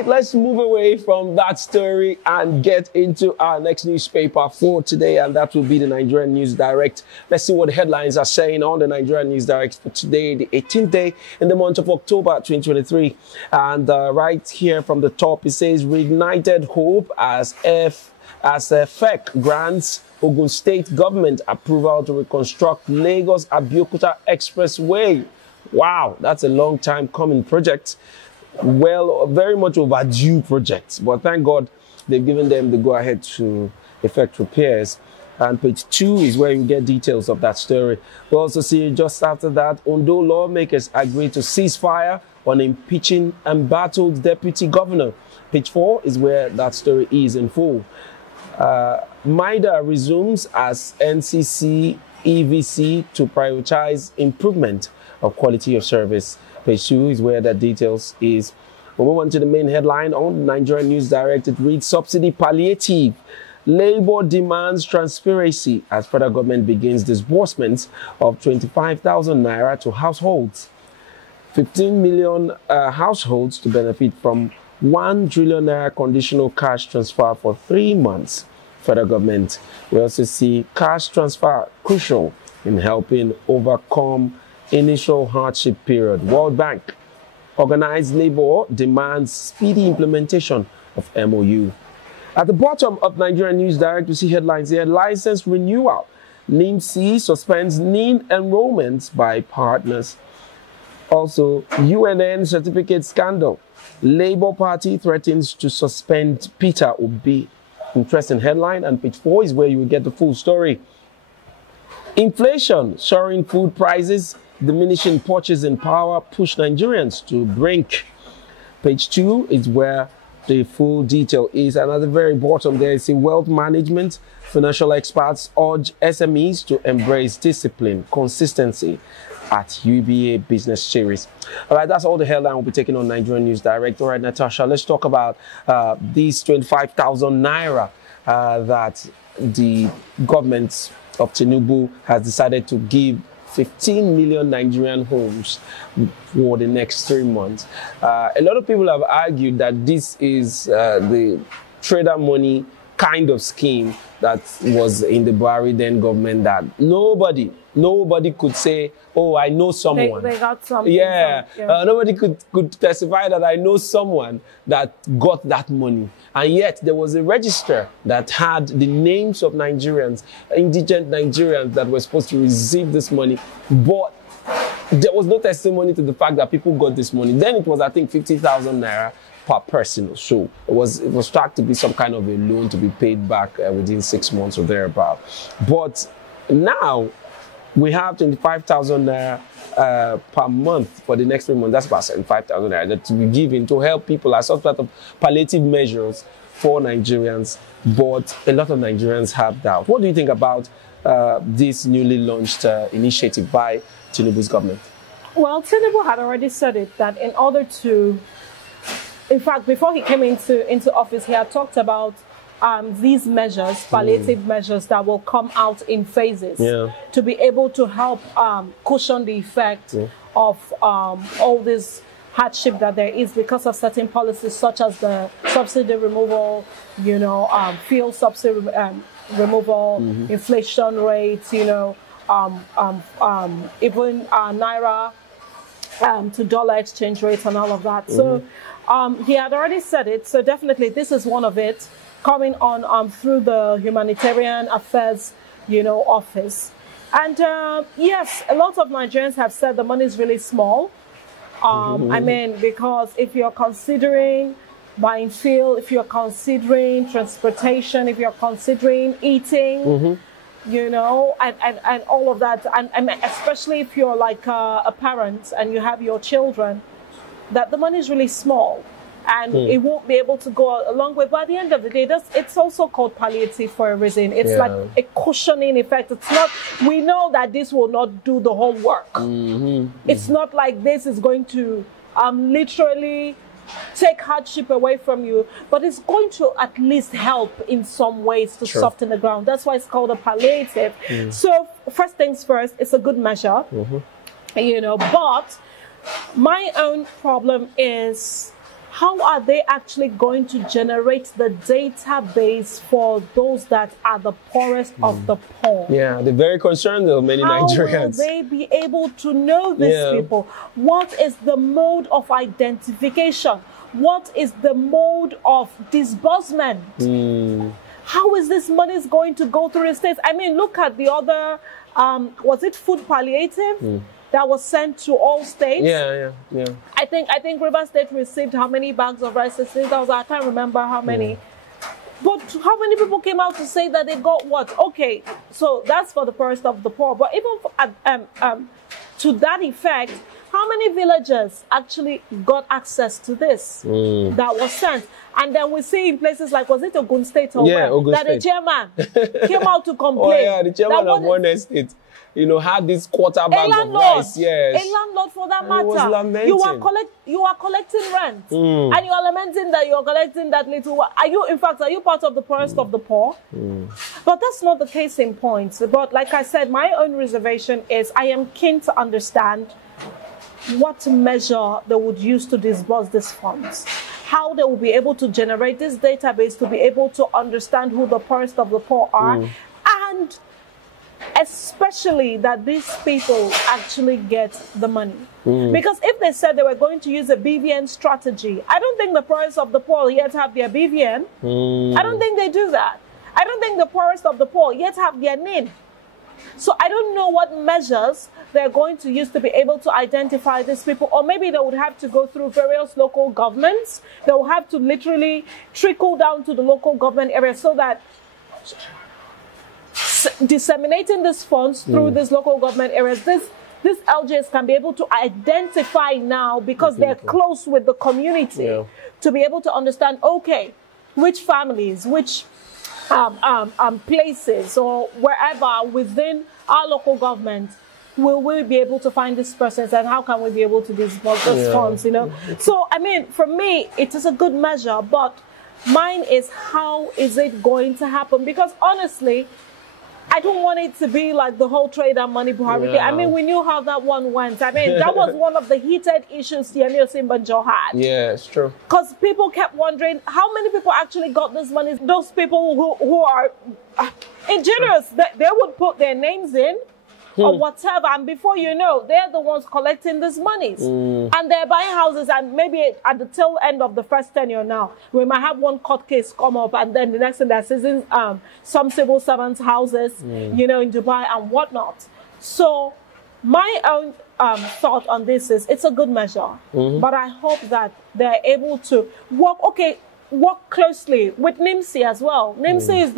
right, let's move away from that story and get into our next newspaper for today, and that will be the Nigerian News Direct. Let's see what the headlines are saying on the Nigerian News Direct for today, the 18th day in the month of October 2023. And right here from the top, it says reignited hope as FEC grants Ogun State government approval to reconstruct Lagos-Abeokuta Expressway. Wow, that's a long time coming project. Well, very much overdue projects, but thank God they've given them the go-ahead to effect repairs. And page 2 is where you get details of that story. We also see just after that, Ondo lawmakers agree to ceasefire on impeaching embattled deputy governor. Page 4 is where that story is in full. MIDA resumes as NCC EVC to prioritize improvement of quality of service. Page 2 is where that details is. We'll move on to the main headline on Nigerian News Direct. It reads, subsidy palliative. Labour demands transparency as federal government begins disbursements of 25,000 naira to households. 15 million households to benefit from 1 trillion naira conditional cash transfer for 3 months. Federal government. We also see cash transfer crucial in helping overcome initial hardship period. World Bank. Organized labor demands speedy implementation of MOU. At the bottom of Nigerian News Direct, we see headlines here. License renewal. NIMC suspends NIN enrollments by partners. Also, UNN certificate scandal. Labour Party threatens to suspend Peter Obi. Interesting headline, and page 4 is where you will get the full story. Inflation, soaring food prices, diminishing purchasing power push Nigerians to brink. Page 2 is where the full detail is, and at the very bottom there is a wealth management. Financial experts urge SMEs to embrace discipline, consistency at UBA Business Series. All right, that's all the headline we'll be taking on Nigerian News Direct. All right, Natasha, let's talk about these 25,000 naira that the government of Tinubu has decided to give 15 million Nigerian homes for the next 3 months. A lot of people have argued that this is the trader money kind of scheme that was in the Buhari then government, that nobody could say, oh, I know someone. They got something. Yeah, nobody could specify that I know someone that got that money. And yet there was a register that had the names of Nigerians, indigent Nigerians that were supposed to receive this money, but there was no testimony to the fact that people got this money. Then it was, I think, 50,000 naira per person or so. It was tracked to be some kind of a loan to be paid back within 6 months or thereabout. But now we have 25,000 naira per month for the next 3 months. That's about 75,000 naira that to be given to help people as some sort of palliative measures for Nigerians. But a lot of Nigerians have doubt. What do you think about this newly launched initiative by Tinubu's government? Well, Tinubu had already said it, that in order to, in fact, before he came into office, he had talked about these measures, palliative measures that will come out in phases to be able to help cushion the effect of all this hardship that there is because of certain policies such as the subsidy removal, fuel subsidy removal, inflation rates, even naira to dollar exchange rates and all of that. So he had already said it. So definitely this is one of it, coming on through the Humanitarian Affairs, office. And yes, a lot of Nigerians have said the money is really small. I mean, because if you're considering buying fuel, if you're considering transportation, if you're considering eating, and all of that, and especially if you're like a parent and you have your children, that the money is really small. And it won't be able to go a long way. But at the end of the day, it's also called palliative for a reason. It's like a cushioning effect. It's not, we know that this will not do the whole work. It's not like this is going to literally take hardship away from you, but it's going to at least help in some ways to soften the ground. That's why it's called a palliative. So first things first, it's a good measure, but my own problem is how are they actually going to generate the database for those that are the poorest of the poor? Yeah, they're very concerned of many Nigerians. How will they be able to know these people? What is the mode of identification? What is the mode of disbursement? How is this money going to go through the states? I mean, look at the other, was it food palliative? That was sent to all states. Yeah. I think River State received how many bags of rice? I can't remember how many. But how many people came out to say that they got what? Okay, so that's for the poorest of the poor. But even for, to that effect, how many villagers actually got access to this that was sent? And then we see in places like, was it Ogun State or where? Ogun that State. the chairman came out to complain. Oh yeah, the chairman of one estate, had this quarter bag of rice. Yes. A landlord for that And matter. he was lamenting. You are collecting rent. And you are lamenting that you are collecting that little. Are you part of the poorest of the poor? But that's not the case in point. But like I said, my own reservation is I am keen to understand what measure they would use to disburse these funds, how they will be able to generate this database to be able to understand who the poorest of the poor are, and especially that these people actually get the money. Because if they said they were going to use a BVN strategy, I don't think the poorest of the poor yet have their BVN. I don't think they do that. I don't think the poorest of the poor yet have their NIN. So I don't know what measures they're going to use to be able to identify these people. Or maybe they would have to go through various local governments. They will have to literally trickle down to the local government area so that disseminating these funds through these local government areas, these LGAs can be able to identify now, because they're close with the community, to be able to understand, okay, which families, which places or wherever within our local government will we be able to find these persons, and how can we be able to disburse those funds, So, I mean, for me, it is a good measure, but mine is, how is it going to happen? Because honestly, I don't want it to be like the whole trade and money Buhari. I mean, we knew how that one went. I mean, that was one of the heated issues Yemi Osinbajo had. Yeah, it's true. Because people kept wondering, how many people actually got this money? Those people who are ingenuous, they would put their names in or whatever, and before you know, they're the ones collecting these monies. And they're buying houses, and maybe at the tail end of the first tenure now, we might have one court case come up, and then the next thing they're seizing some civil servants' houses, in Dubai and whatnot. So my own thought on this is, it's a good measure, but I hope that they're able to work closely with NIMSI as well. NIMSI is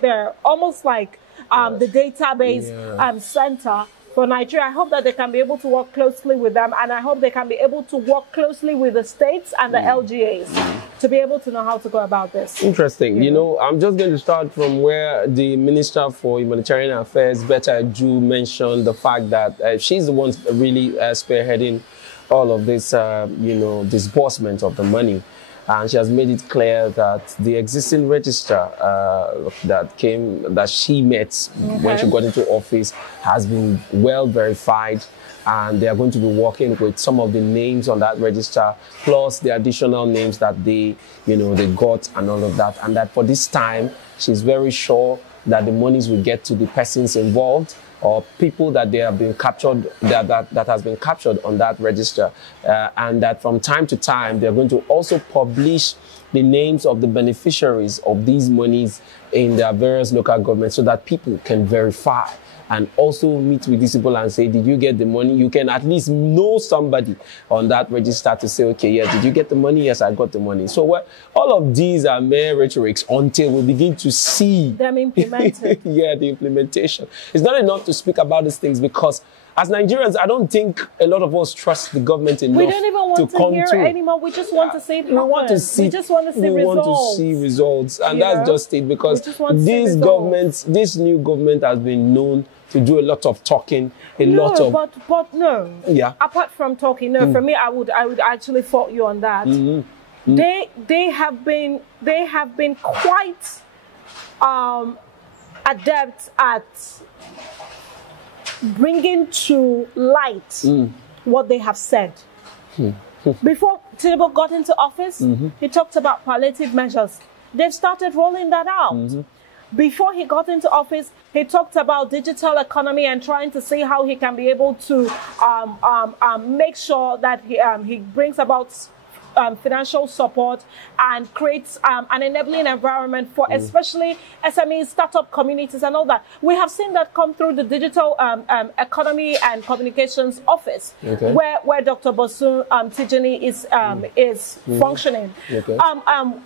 they're almost like the database center for Nigeria. I hope that they can be able to work closely with them, and I hope they can be able to work closely with the states and the LGAs to be able to know how to go about this. Interesting. I'm just going to start from where the Minister for Humanitarian Affairs, Betta Edu, mentioned the fact that she's the one really spearheading all of this, disbursement of the money. And she has made it clear that the existing register that she met when she got into office has been well verified, and they are going to be working with some of the names on that register, plus the additional names that they got and all of that. And that for this time, she's very sure that the monies will get to the persons involved, or people that they have been captured, that has been captured on that register, and that from time to time they're going to also publish the names of the beneficiaries of these monies in their various local governments, so that people can verify and also meet with these people and say, did you get the money? You can at least know somebody on that register to say, okay, yeah, did you get the money? Yes, I got the money. So all of these are mere rhetorics until we begin to see them implemented. the implementation. It's not enough to speak about these things, because as Nigerians, I don't think a lot of us trust the government enough. We don't even want to hear it anymore. We just want to see it happen. We just want to see results. We want to see results. And that's just it, because this new government has been known to do a lot of talking, but no. Yeah. Apart from talking, no. For me, I would actually fault you on that. They have been quite adept at bringing to light what they have said. Before, Tinubu got into office, he talked about palliative measures. They've started rolling that out. Before he got into office, he talked about digital economy and trying to see how he can be able to make sure that he brings about financial support and creates an enabling environment for especially SMEs, startup communities and all that. We have seen that come through the digital economy and communications office, where Dr. Bosun Tijani is functioning.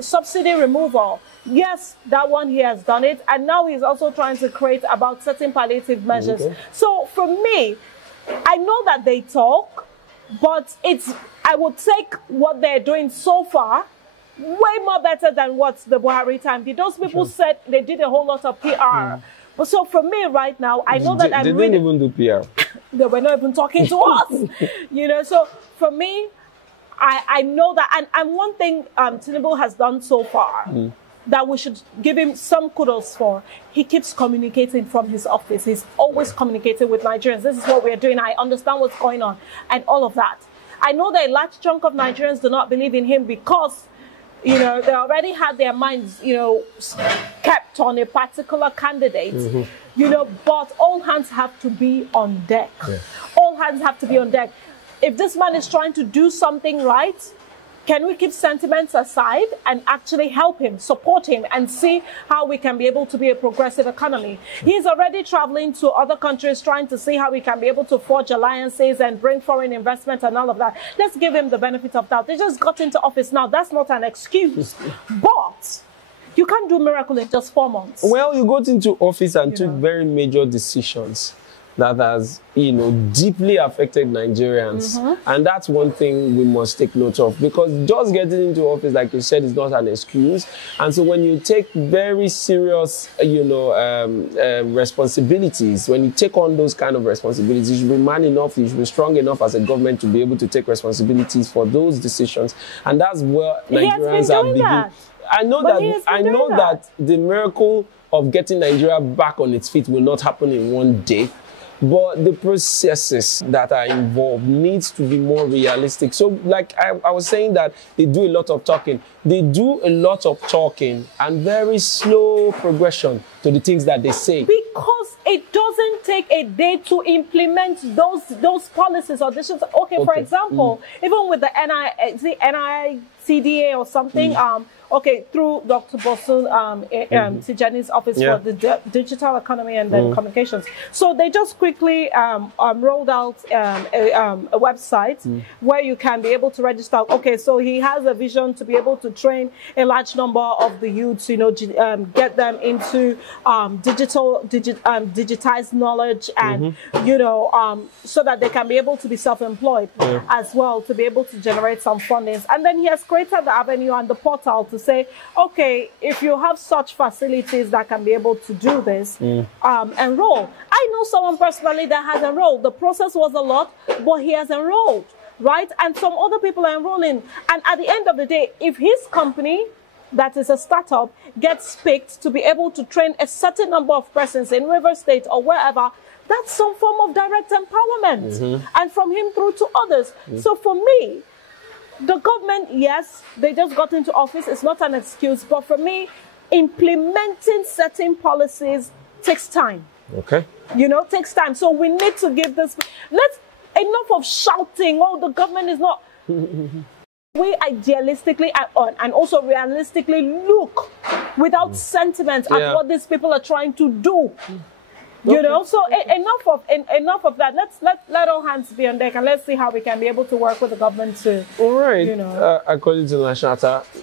Subsidy removal. Yes, that one he has done it, and now he's also trying to create about certain palliative measures. So for me, I know that they talk, but I would take what they're doing so far way more better than what the Buhari time did. Those people said they did a whole lot of PR. But so for me right now, I know that they didn't even do PR. They were not even talking to us. You know, so for me, I know that, and one thing Tinubu has done so far that we should give him some kudos for, he keeps communicating from his office. He's always communicating with Nigerians. This is what we're doing. I understand what's going on and all of that. I know that a large chunk of Nigerians do not believe in him because, you know, they already had their minds, you know, kept on a particular candidate, you know, but all hands have to be on deck. All hands have to be on deck. If this man is trying to do something right, can we keep sentiments aside and actually help him, support him, and see how we can be able to be a progressive economy? He's already traveling to other countries trying to see how we can be able to forge alliances and bring foreign investment and all of that. Let's give him the benefit of doubt. They just got into office now. That's not an excuse. But you can't do a miracle in just 4 months. Well, you got into office and took very major decisions that has, you know, deeply affected Nigerians. And that's one thing we must take note of, because just getting into office, like you said, is not an excuse. And so when you take very serious, you know, responsibilities, when you take on those kind of responsibilities, you should be man enough, you should be strong enough as a government to be able to take responsibilities for those decisions. And that's where Nigerians are beginning. I know that the miracle of getting Nigeria back on its feet will not happen in one day. But the processes that are involved needs to be more realistic. So, like I was saying, that they do a lot of talking. They do a lot of talking and very slow progression to the things that they say. Because it doesn't take a day to implement those policies or decisions. Okay, for example, even with the NICDA or something, okay, through Dr. Bosun Tijani's office for the digital economy and then communications. So they just quickly rolled out a website where you can be able to register. Okay, so he has a vision to be able to train a large number of the youths, you know, get them into digitized knowledge and, you know, so that they can be able to be self-employed as well, to be able to generate some fundings. And then he has created the avenue and the portal to say, okay, if you have such facilities that can be able to do this, enroll. I know someone personally that has enrolled. The process was a lot, but he has enrolled, right? And some other people are enrolling. And at the end of the day, if his company, that is a startup, gets picked to be able to train a certain number of persons in River State or wherever, that's some form of direct empowerment. And from him through to others. So for me, the government, yes, they just got into office. It's not an excuse. But for me, implementing certain policies takes time. Okay. You know, takes time. So we need to give this... Enough of shouting, oh, the government is not... We idealistically and also realistically look without sentiment at what these people are trying to do. You know, so enough of that. Let all hands be on deck, and let's see how we can be able to work with the government to. All right. You know, according to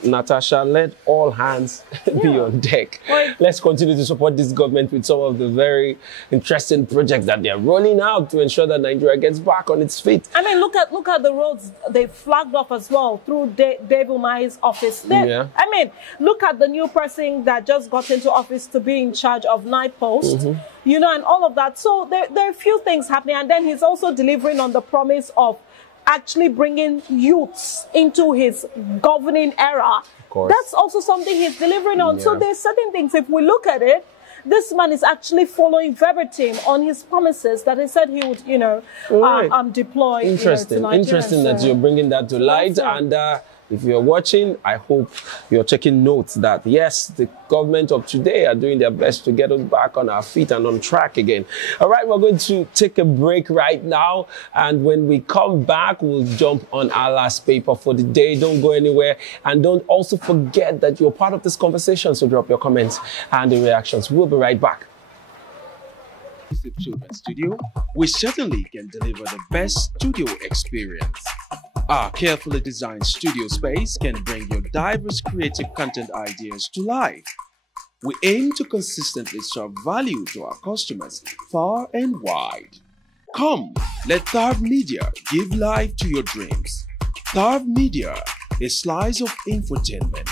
Natasha, let all hands be on deck. Let's continue to support this government with some of the very interesting projects that they're rolling out to ensure that Nigeria gets back on its feet. I mean, look at the roads they flagged off as well through Dave Umahi's office. I mean, look at the new person that just got into office to be in charge of Night Post. You know, and all of that. So there are a few things happening. And then he's also delivering on the promise of actually bringing youths into his governing era. That's also something he's delivering on. So there's certain things, if we look at it, this man is actually following verbatim on his promises that he said he would, you know, deploy. Interesting. Interesting that you're bringing that to light. And if you're watching, I hope you're taking notes that, yes, the government of today are doing their best to get us back on our feet and on track again. All right, we're going to take a break right now. And when we come back, we'll jump on our last paper for the day. Don't go anywhere. And don't also forget that you're part of this conversation. So drop your comments and the reactions. We'll be right back. Children's Studio, we certainly can deliver the best studio experience. Our carefully designed studio space can bring your diverse creative content ideas to life. We aim to consistently serve value to our customers far and wide. Come, let Tharv Media give life to your dreams. Tharv Media, a slice of infotainment.